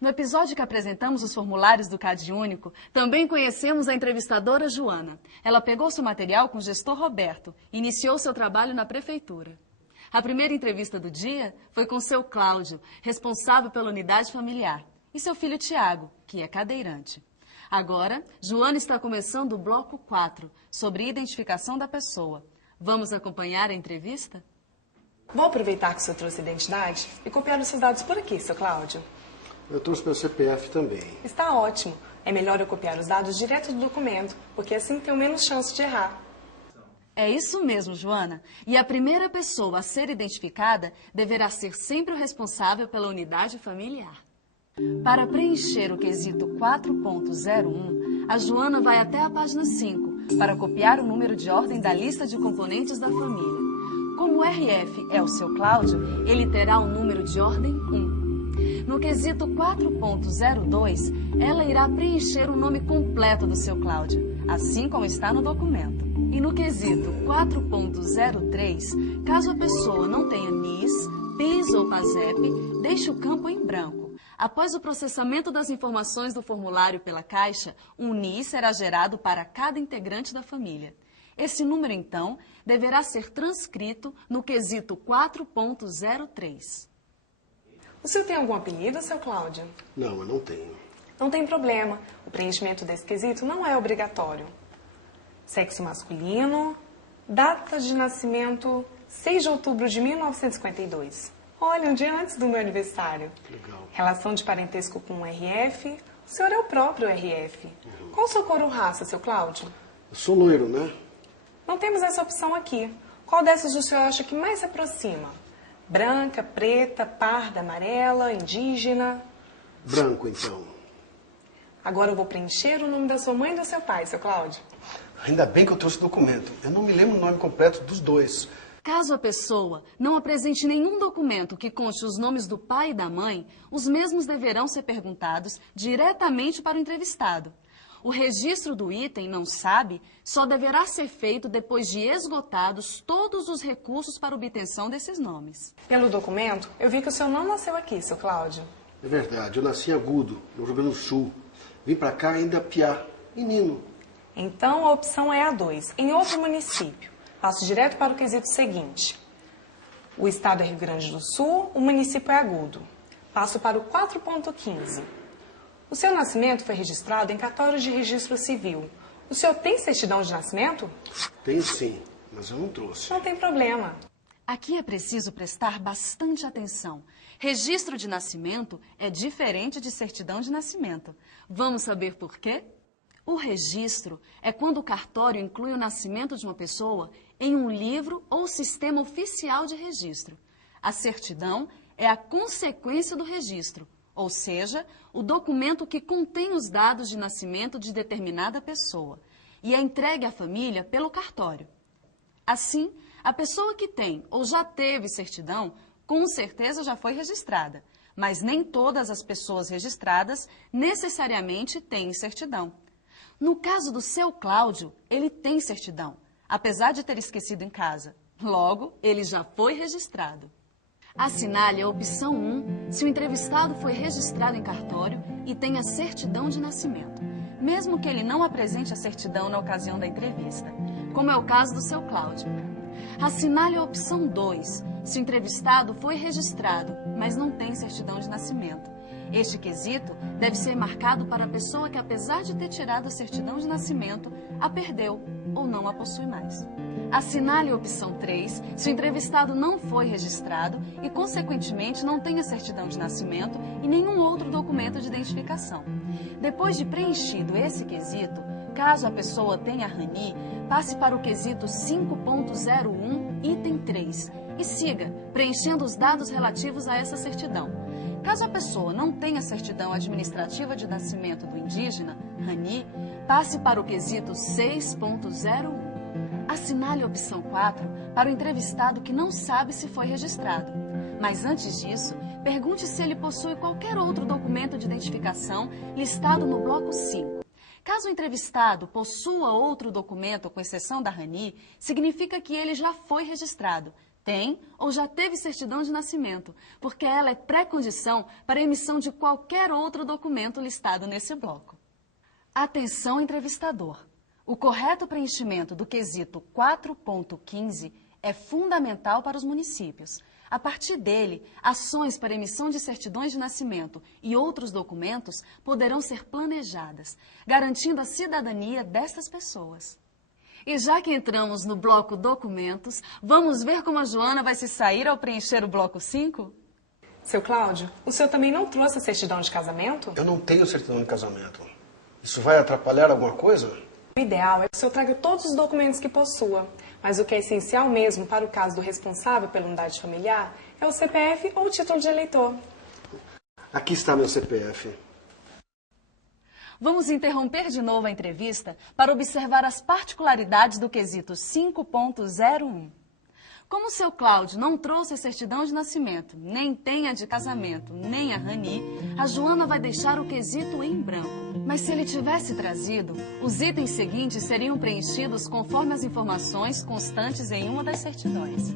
No episódio que apresentamos os formulários do CadÚnico, também conhecemos a entrevistadora Joana. Ela pegou seu material com o gestor Roberto e iniciou seu trabalho na prefeitura. A primeira entrevista do dia foi com seu Cláudio, responsável pela unidade familiar, e seu filho Tiago, que é cadeirante. Agora, Joana está começando o bloco 4, sobre identificação da pessoa. Vamos acompanhar a entrevista? Vou aproveitar que o senhor trouxe a identidade e copiar os seus dados por aqui, seu Cláudio. Eu trouxe meu CPF também. Está ótimo. É melhor eu copiar os dados direto do documento, porque assim tenho menos chance de errar. É isso mesmo, Joana. E a primeira pessoa a ser identificada deverá ser sempre o responsável pela unidade familiar. Para preencher o quesito 4.01, a Joana vai até a página 5 para copiar o número de ordem da lista de componentes da família. Como o RF é o seu Cláudio, ele terá o número de ordem 1. No quesito 4.02, ela irá preencher o nome completo do seu Cláudio, assim como está no documento. E no quesito 4.03, caso a pessoa não tenha NIS, PIS ou PASEP, deixe o campo em branco. Após o processamento das informações do formulário pela Caixa, um NIS será gerado para cada integrante da família. Esse número, então, deverá ser transcrito no quesito 4.03. O senhor tem algum apelido, seu Cláudio? Não, eu não tenho. Não tem problema. O preenchimento desse quesito não é obrigatório. Sexo masculino, data de nascimento 6 de outubro de 1952. Olha, um dia antes do meu aniversário. Legal. Relação de parentesco com o RF. O senhor é o próprio RF. Qual a sua cor ou raça, seu Cláudio? Eu sou loiro, né? Não temos essa opção aqui. Qual dessas o senhor acha que mais se aproxima? Branca, preta, parda, amarela, indígena? Branco, então. Agora eu vou preencher o nome da sua mãe e do seu pai, seu Cláudio. Ainda bem que eu trouxe o documento. Eu não me lembro o nome completo dos dois. Caso a pessoa não apresente nenhum documento que conste os nomes do pai e da mãe, os mesmos deverão ser perguntados diretamente para o entrevistado. O registro do item não sabe só deverá ser feito depois de esgotados todos os recursos para obtenção desses nomes. Pelo documento, eu vi que o senhor não nasceu aqui, seu Cláudio. É verdade, eu nasci em Agudo, no Rio Grande do Sul. Vim pra cá ainda piá, menino. Então a opção é a 2, em outro município. Passo direto para o quesito seguinte. O estado é Rio Grande do Sul, o município é Agudo. Passo para o 4.15. O seu nascimento foi registrado em cartório de registro civil. O senhor tem certidão de nascimento? Tem sim, mas eu não trouxe. Não tem problema. Aqui é preciso prestar bastante atenção. Registro de nascimento é diferente de certidão de nascimento. Vamos saber por quê? O registro é quando o cartório inclui o nascimento de uma pessoa em um livro ou sistema oficial de registro. A certidão é a consequência do registro, ou seja, o documento que contém os dados de nascimento de determinada pessoa e é entregue à família pelo cartório. Assim, a pessoa que tem ou já teve certidão, com certeza já foi registrada, mas nem todas as pessoas registradas necessariamente têm certidão. No caso do seu Cláudio, ele tem certidão, apesar de ter esquecido em casa. Logo, ele já foi registrado. Assinale a opção 1 se o entrevistado foi registrado em cartório e tem a certidão de nascimento, mesmo que ele não apresente a certidão na ocasião da entrevista, como é o caso do seu Cláudio. Assinale a opção 2 se o entrevistado foi registrado, mas não tem certidão de nascimento. Este quesito deve ser marcado para a pessoa que, apesar de ter tirado a certidão de nascimento, a perdeu ou não a possui mais. Assinale a opção 3 se o entrevistado não foi registrado e, consequentemente, não tem a certidão de nascimento e nenhum outro documento de identificação. Depois de preenchido esse quesito, caso a pessoa tenha RANI, passe para o quesito 5.01, item 3, e siga preenchendo os dados relativos a essa certidão. Caso a pessoa não tenha certidão administrativa de nascimento do indígena, RANI, passe para o quesito 6.01. Assinale a opção 4 para o entrevistado que não sabe se foi registrado. Mas antes disso, pergunte se ele possui qualquer outro documento de identificação listado no bloco 5. Caso o entrevistado possua outro documento, com exceção da RANI, significa que ele já foi registrado, tem ou já teve certidão de nascimento, porque ela é pré-condição para a emissão de qualquer outro documento listado nesse bloco. Atenção, entrevistador! O correto preenchimento do quesito 4.15 é fundamental para os municípios. A partir dele, ações para emissão de certidões de nascimento e outros documentos poderão ser planejadas, garantindo a cidadania destas pessoas. E já que entramos no bloco documentos, vamos ver como a Joana vai se sair ao preencher o bloco 5? Seu Cláudio, o senhor também não trouxe a certidão de casamento? Eu não tenho certidão de casamento. Isso vai atrapalhar alguma coisa? O ideal é que o senhor traga todos os documentos que possua, mas o que é essencial mesmo para o caso do responsável pela unidade familiar é o CPF ou o título de eleitor. Aqui está meu CPF. Vamos interromper de novo a entrevista para observar as particularidades do quesito 5.01. Como o seu Cláudio não trouxe a certidão de nascimento, nem tem a de casamento, nem a RANI, a Joana vai deixar o quesito em branco. Mas se ele tivesse trazido, os itens seguintes seriam preenchidos conforme as informações constantes em uma das certidões.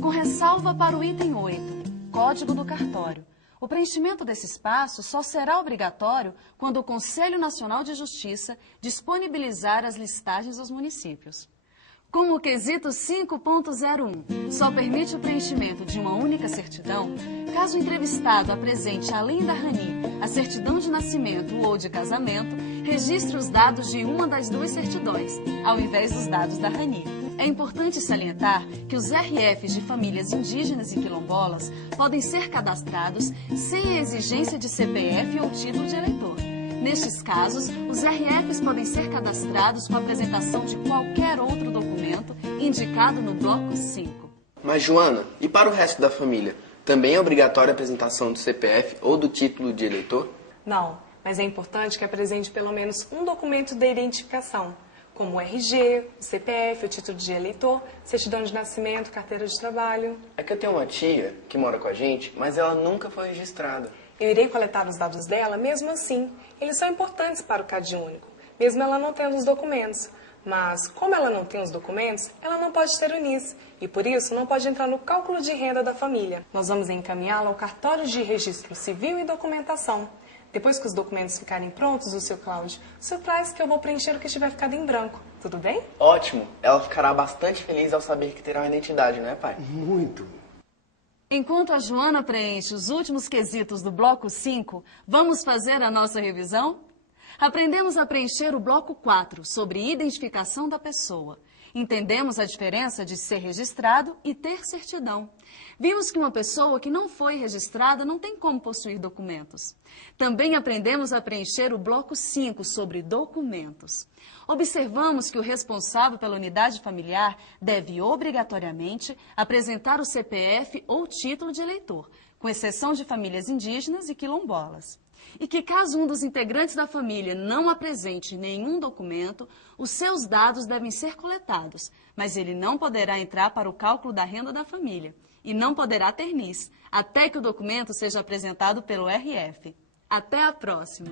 Com ressalva para o item 8, Código do Cartório. O preenchimento desse espaço só será obrigatório quando o Conselho Nacional de Justiça disponibilizar as listagens aos municípios. Como o quesito 5.01 só permite o preenchimento de uma única certidão, caso o entrevistado apresente, além da RANI, a certidão de nascimento ou de casamento, registre os dados de uma das duas certidões, ao invés dos dados da RANI. É importante salientar que os RFs de famílias indígenas e quilombolas podem ser cadastrados sem a exigência de CPF ou título de eleitor. Nestes casos, os RFs podem ser cadastrados com a apresentação de qualquer outro documento indicado no bloco 5. Mas, Joana, e para o resto da família? Também é obrigatória a apresentação do CPF ou do título de eleitor? Não, mas é importante que apresente pelo menos um documento de identificação, como o RG, o CPF, o título de eleitor, certidão de nascimento, carteira de trabalho. É que eu tenho uma tia que mora com a gente, mas ela nunca foi registrada. Eu irei coletar os dados dela mesmo assim. Eles são importantes para o CAD único, mesmo ela não tendo os documentos. Mas, como ela não tem os documentos, ela não pode ter o NIS e, por isso, não pode entrar no cálculo de renda da família. Nós vamos encaminhá-la ao cartório de registro civil e documentação. Depois que os documentos ficarem prontos, o seu Cláudio, o senhor traz que eu vou preencher o que tiver ficado em branco. Tudo bem? Ótimo! Ela ficará bastante feliz ao saber que terá uma identidade, não é, pai? Muito. Enquanto a Joana preenche os últimos quesitos do bloco 5, vamos fazer a nossa revisão? Aprendemos a preencher o bloco 4, sobre identificação da pessoa. Entendemos a diferença de ser registrado e ter certidão. Vimos que uma pessoa que não foi registrada não tem como possuir documentos. Também aprendemos a preencher o bloco 5 sobre documentos. Observamos que o responsável pela unidade familiar deve obrigatoriamente apresentar o CPF ou título de eleitor, com exceção de famílias indígenas e quilombolas. E que caso um dos integrantes da família não apresente nenhum documento, os seus dados devem ser coletados, mas ele não poderá entrar para o cálculo da renda da família e não poderá ter NIS, até que o documento seja apresentado pelo RF. Até a próxima!